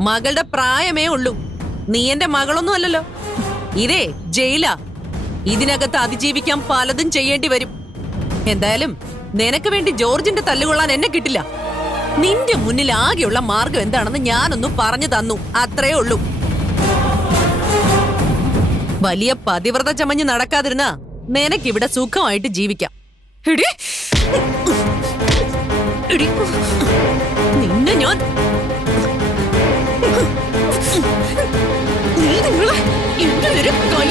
മകളുടെ പ്രായമേ ഉള്ളൂ. നീ എന്റെ മകളൊന്നും അല്ലല്ലോ. ഇതേ ജയിലാ. ഇതിനകത്ത് അതിജീവിക്കാൻ പലതും ചെയ്യേണ്ടി വരും. എന്തായാലും നിനക്ക് വേണ്ടി ജോർജിന്റെ തല്ലുകൊള്ളാൻ എന്നെ കിട്ടില്ല. നിന്റെ മുന്നിൽ ആകെയുള്ള മാർഗം എന്താണെന്ന് ഞാനൊന്നു പറഞ്ഞു തന്നു, അത്രേ ഉള്ളൂ. വലിയ പതിവ്രത ചമഞ്ഞ് നടക്കാതിരുന്നാ നിനക്കിവിടെ സുഖമായിട്ട് ജീവിക്കാം. നിന്നെ ഞാൻ കൈ